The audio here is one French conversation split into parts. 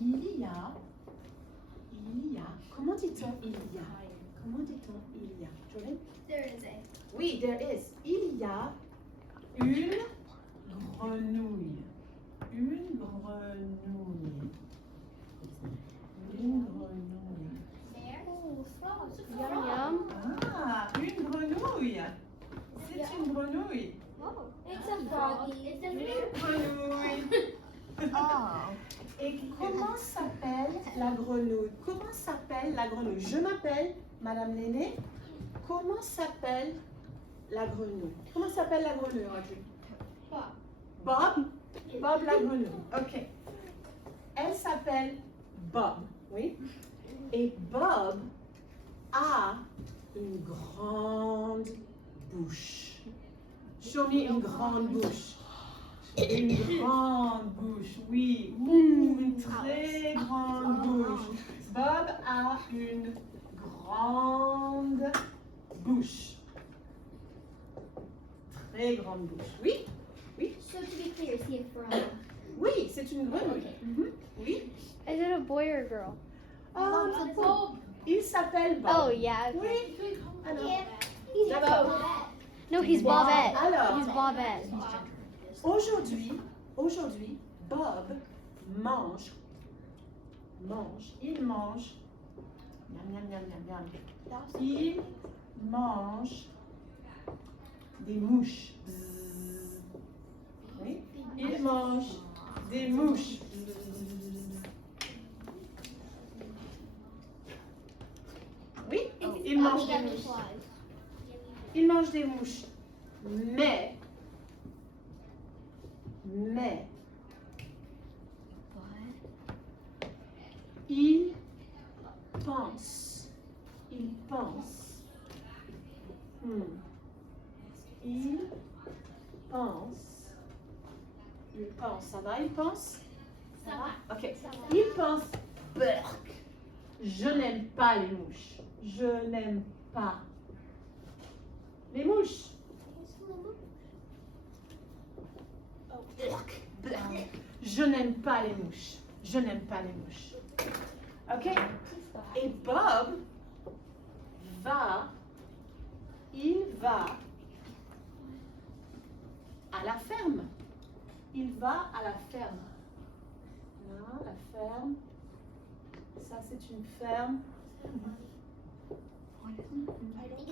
il y a, comment dit-on il y a? Comment dit-on il y a? Jolene? There is a. Oui, there is. Il y a une grenouille. Une grenouille. Une grenouille. There. Oh, Oh, it's a yum frog. yum. Ah, une grenouille. C'est une grenouille. Oh, it's a froggy. It's a Une grenouille. Oh. Et comment s'appelle la grenouille? Comment s'appelle la grenouille? Je m'appelle Madame Néné. Comment s'appelle la grenouille? Comment s'appelle la grenouille, Audrey? Bob. Bob? Bob la grenouille. Ok. Elle s'appelle Bob. Oui. Et Bob a une grande bouche. Show me une grande bouche. Une grande bouche, oui. Une très grande bouche. Bob a une grande bouche. Très grande bouche. Oui? So to be clear, is he a frog? Oui, c'est une grenouille. Mhm. Oui. Is it a boy or a girl? Um, Bob. il s'appelle Bob. Oh yeah. Okay. Oui. Alors, Yeah. He's a D'accord. Bob. No, he's Bobette. Alors, He's Bobette. aujourd'hui, Bob mange, il mange, miam, miam, miam, miam, miam. Il mange des mouches. Bzzz. Oui. Il mange des mouches. Oui, il mange des mouches. Il mange des mouches. Mais, il pense. Il pense. Il pense. Il pense. Ça va, il pense? Ça va. Ok. Il pense. Burk. Je n'aime pas les mouches. Je n'aime pas les mouches. Burk. Burk. Je n'aime pas les mouches. Je n'aime pas les mouches. Ok? Et Bob il va à la ferme. Il va à la ferme. Là, la ferme. Ça, c'est une ferme.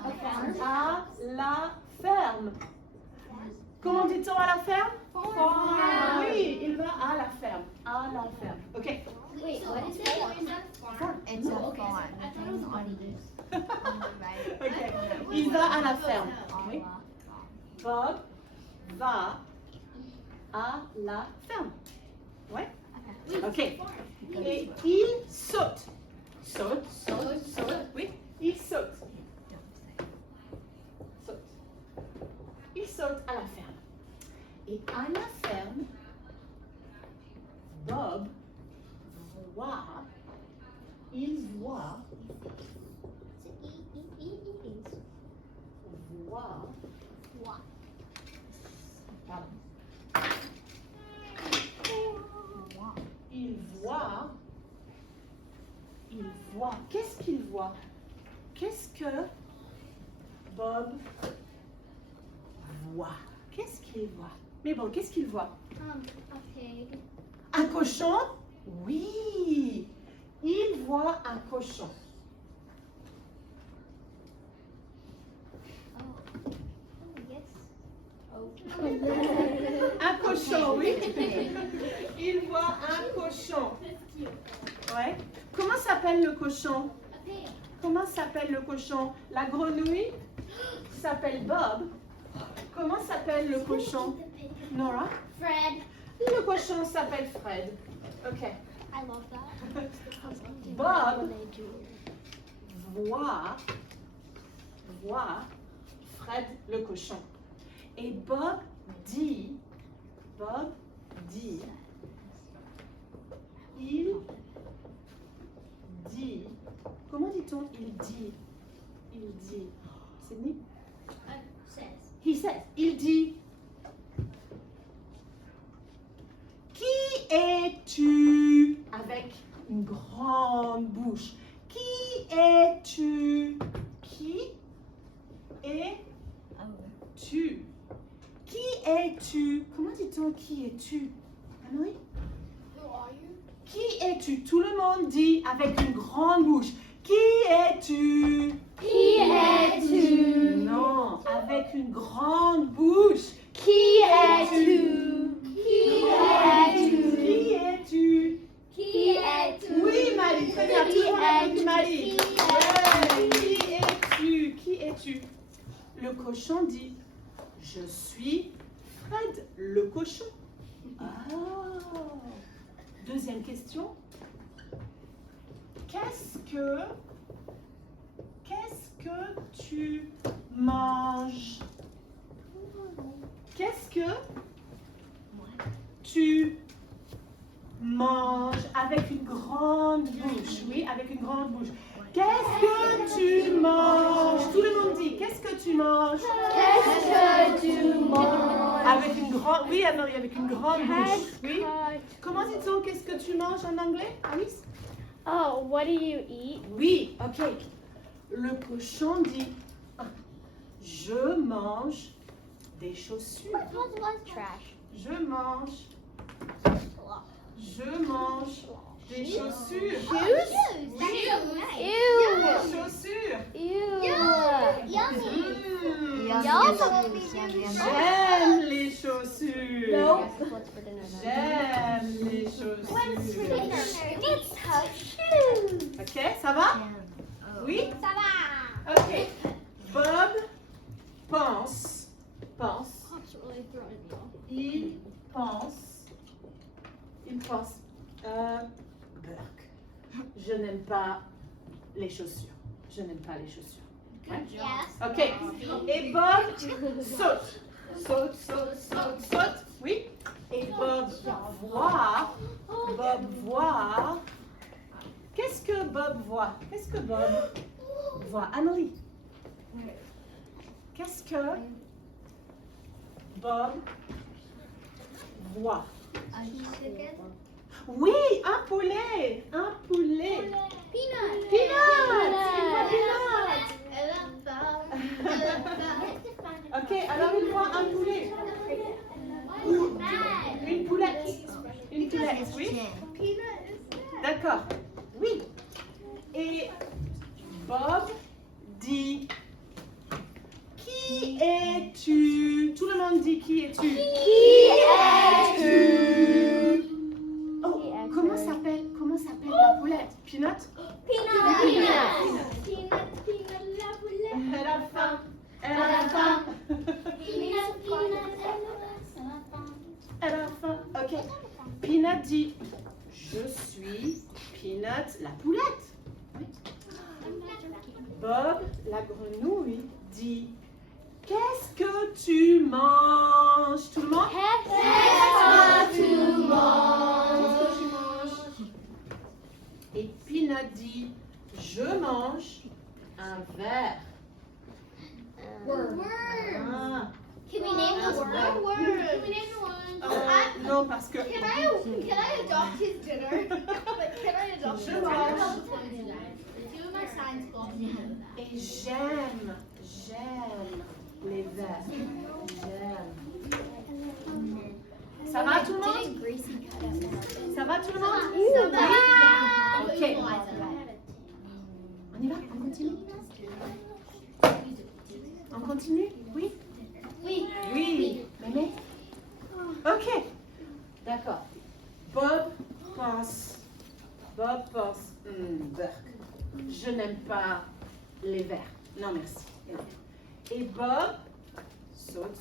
À la ferme. Comment dit-on à la ferme? Oui, il va à la ferme. À la ferme. Ok. Wait, what is it? Farm. It's a Okay, fawn. I thought it was on bunny. the right. Ok. Il va à la ferme. Oui. Bob va à la ferme. Ouais. Ok. Et il saute. Saute. Oui. Il saute. Saute. Il saute à la ferme. Et à la ferme, Bob il voit pardon. Il voit. Qu'est-ce qu'il voit? Qu'est-ce que Bob voit? Qu'est-ce qu'il voit? Mais bon, qu'est-ce qu'il voit? A pig. Un cochon? Oui! Il voit un cochon. Yes. Oh. Un cochon, oui. Il voit un cochon. Ouais. Comment s'appelle le cochon? A pig. Comment s'appelle le cochon? La grenouille s'appelle Bob. Comment s'appelle le cochon? Nora? Fred. Le cochon s'appelle Fred. Ok. I love that. Bob voit Fred le cochon. Et Bob dit, il dit, comment dit-on il dit? C'est ni? Says. He says, il dit, qui es-tu? Avec une grande bouche. Qui es-tu? Qui es-tu? Qui es-tu? Comment dit-on qui es-tu? Anne-Marie? Who are you? Qui es-tu? Tout le monde dit avec une grande bouche. Qui es-tu? Qui es-tu? Non, avec une grande bouche. Qui es-tu? Qui es-tu? Qui es-tu? Qui es-tu? Oui, Mali, très bien. Tout le monde applaudit Mali. Qui Ouais. Qui es-tu? Qui es-tu? Le cochon dit, je suis Fred, le cochon. Ah. Deuxième question. Qu'est-ce que tu manges? Qu'est-ce que tu manges avec une grande bouche? Oui, avec une grande bouche. Qu'est-ce que tu manges? Tout le monde dit, qu'est-ce que tu manges? Qu'est-ce que tu manges? Avec une grande, oui, Anne-Marie, avec une grande bouche. Oui. Comment dit-on qu'est-ce que tu manges en anglais, Alice? Oh, what do you eat? Oui, ok. Le cochon dit, je mange des chaussures. Trash. Je mange des chaussures. Ew. Des chaussures. Ew. J'aime les chaussures. What's for dinner then? J'aime les chaussures. Shoes. Ok, ça va? Oui? Ça va. Ok. Bob pense. That's really throwing me off. Il pense. Burke. Je n'aime pas les chaussures. Je n'aime pas les chaussures. Ouais? Yes. Ok. Et Bob saute. Oui. Et Bob voit. Qu'est-ce que Bob voit? Qu'est-ce que Bob voit? Anne-Marie. Qu'est-ce que Bob voit? Oui, un poulet. Peanut. Ok, alors il voit un poulet. Une poulette. Une poulette, oui. D'accord. Oui. Et Bob dit, qui es-tu? Tout le monde dit, qui es-tu? Oh, comment s'appelle la poulette? Peanut? Elle a faim. Elle a faim. Ok. Peanut dit, je suis Peanut, la poulette. Oui. Bob, la grenouille, dit, qu'est-ce que tu manges? Tout le monde? Qu'est-ce que tu manges? Et Peanut dit, je mange un verre. Ah. Can we name the word? Can we name the one? Non, parce que... Can I adopt his dinner? Like, can I adopt his Je dinner? mange. Do my science class. Et j'aime les verres. J'aime. Ça va tout le monde? Ça va tout le monde? Ok. On y va? On continue? On continue? Oui? Oui. Oui. Mémé? Ok. D'accord. Bob pense. Burke. Je n'aime pas les verres. Non, merci. Et Bob saute.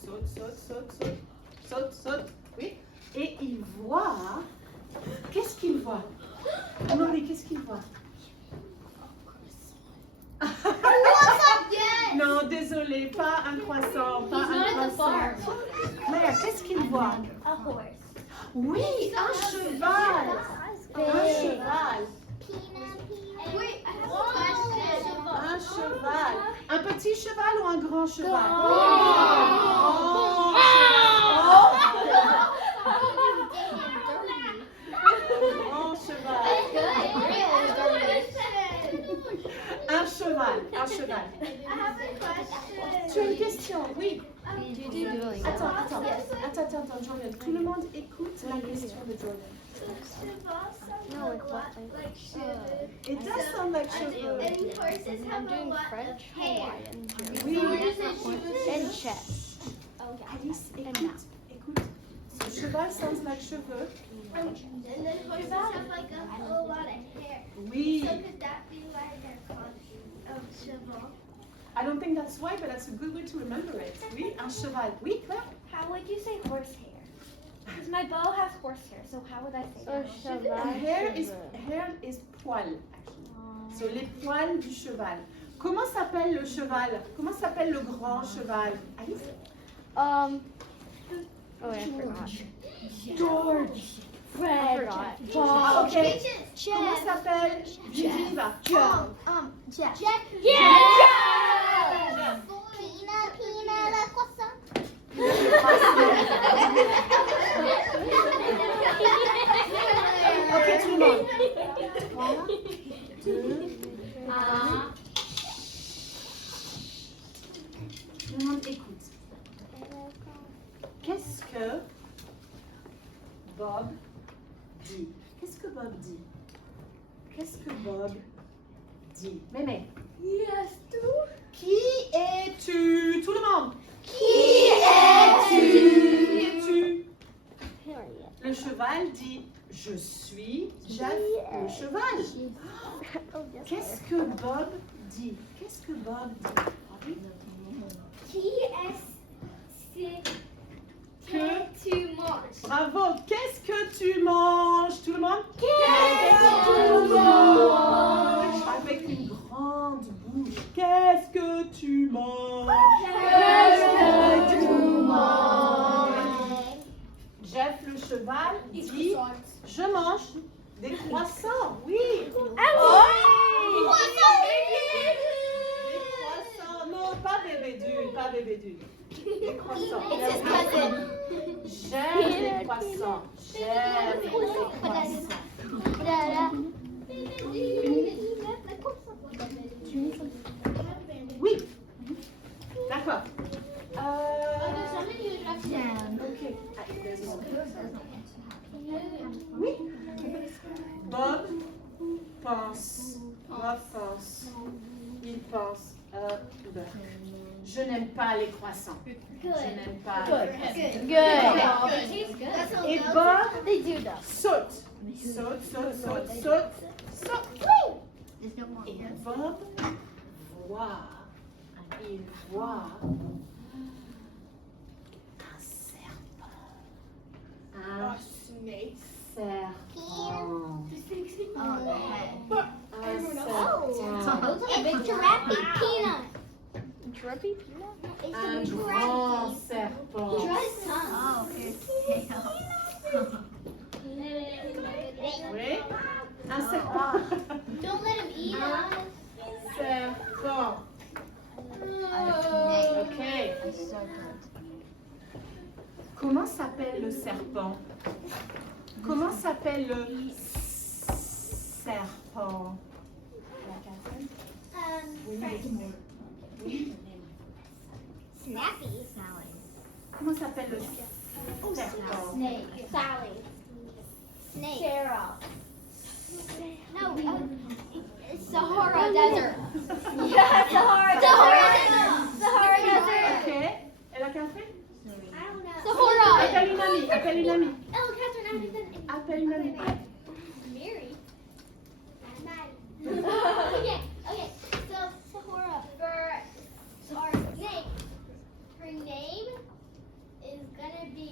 Oui. Et il voit. Qu'est-ce qu'il voit? Marie, qu'est-ce qu'il voit? Non, désolé, pas un croissant, pas un croissant. Maya, qu'est-ce qu'il voit? A horse. Oui, un cheval. Un cheval. Wait, I have a question. Un cheval. Un petit cheval ou un grand cheval? Grand cheval. cheval, un cheval. I have a question. Tu as une question? Oui. Duolingo. Attends, Jordan. Tout le monde écoute la question de Jordan. No, like what? Like cheveux. It does sound like And cheveux. horses I'm have a doing lot French, of hair. Hawaiian, German, Oui. and chess. Alice, écoute. So cheval sounds like cheveux. And then horses have like a whole lot of hair. Oui. So could that be why they're called cheval? Oh, I don't think that's why, but that's a good way to remember it. Oui, un cheval. Oui, Claire? How would you say horsehair? Because my bow has horsehair, so how would I say that? cheval. Hair is poil, actually. So les poils du cheval. Comment s'appelle le cheval? Comment s'appelle le grand cheval? Alice? Oh wait, I forgot. George. I forgot. Ah, ok. Peaches. Comment s'appelle? Viva. Jack. Yeah! Pina, la croissant. Ok, tout le monde. 3, 2, 1. Tout le monde écoute. Qu'est-ce que Bob dit? Qu'est-ce que Bob dit? Qu'est-ce que Bob dit? Mémé. Yes, Qui es-tu? Tout le monde. Qui Qui es-tu? Period. Le cheval dit je suis Jeff le cheval. Oh, yes, Qu'est-ce que Bob dit? Qu'est-ce que Bob dit? Henri? Qui est-ce que tu manges? Bravo. Qu'est-ce que tu manges? Tout le monde? Qu'est-ce que tu manges? Avec une grande bouche. Qu'est-ce que tu manges? Qu'est-ce que tu Jeff le cheval dit je mange des croissants. Oui. Des croissants. Non, pas bébé dune, pas bébé dune. Des croissants. It's his cousin. J'aime les croissants. J'aime les croissants. Oui. D'accord. Ok. Oui. Bob pense. Il pense. Je n'aime pas les croissants. Je n'aime pas les croissants. Good. Et Bob They do though. saute. Saute. Et Bob voit un serpent. Un serpent. Drippy peanut? Un grand serpent. Oui. Un serpent. Don't let him eat us. Serpent. Ok. Comment s'appelle le serpent? Comment s'appelle le serpent? Snappy. Comment s'appelle le serpent? Snake. Sally. Snake. Sarah. No, Sahara Desert. Yeah, Sahara Desert. Ok. Elle a qu'un fait? Sahara. Appelle une amie. Appelle une amie. Oh, Catherine Anderson. Appelle une amie. Mary. Maddie. Okay. So Sahara for our snake, her name is gonna be.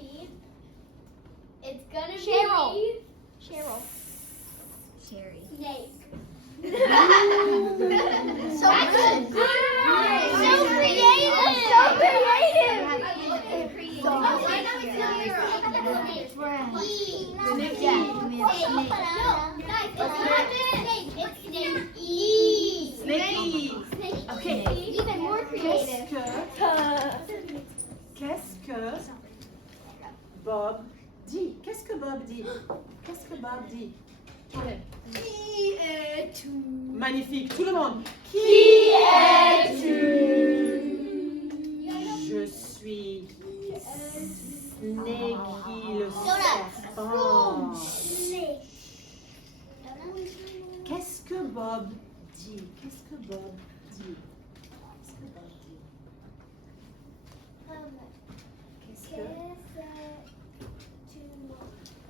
It's gonna Cheryl. be Cheryl. snake. So So creative. So creative. Snaky. Ok. Even more creative. Qu'est-ce que Bob dit? Qu'est-ce que Bob dit? Qu'est-ce que Bob dit? Allez. Magnifique. Tout le monde. Qui es-tu? Je suis Sneggy le serpent. Qu'est-ce que Bob dit? Qu'est-ce que Bob dit?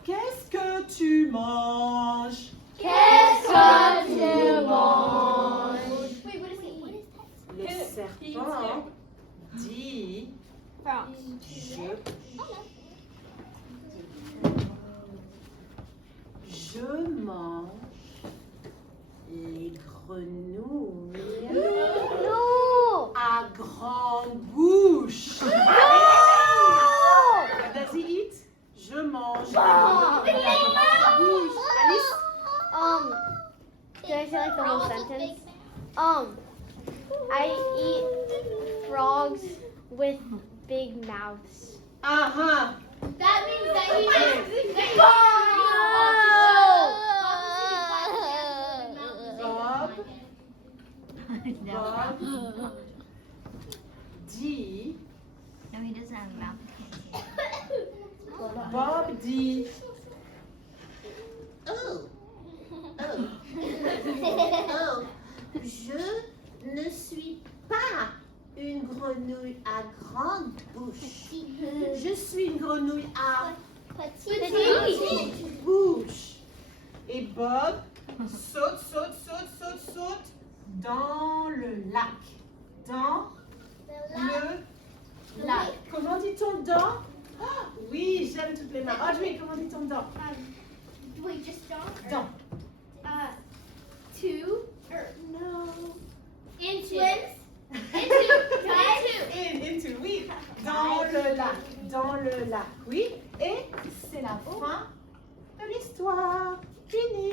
Qu'est-ce que tu manges? Qu'est-ce que tu manges? Wait, what is it? Le serpent dit je mange les grenouilles No! à grande bouche. What does he eat? Je mange les grenouilles à grande bouche. Alice? Can I say like the whole sentence? I eat frogs with big mouths. Uh-huh. That means that he Okay. Bob dit, No, he doesn't have a mouth. Bob dit, oh, je ne suis pas une grenouille à grande bouche. Je suis une grenouille à petite bouche. Et Bob saute dans le lac. Dans le lac. Comment dit-on dans? Ah, oui, j'aime toutes les mains. Audrey, comment dit-on dans? Wait, just John? Dans. Two. No. Into. Into, oui. Dans le lac. Oui. Et c'est la fin de l'histoire. Fini.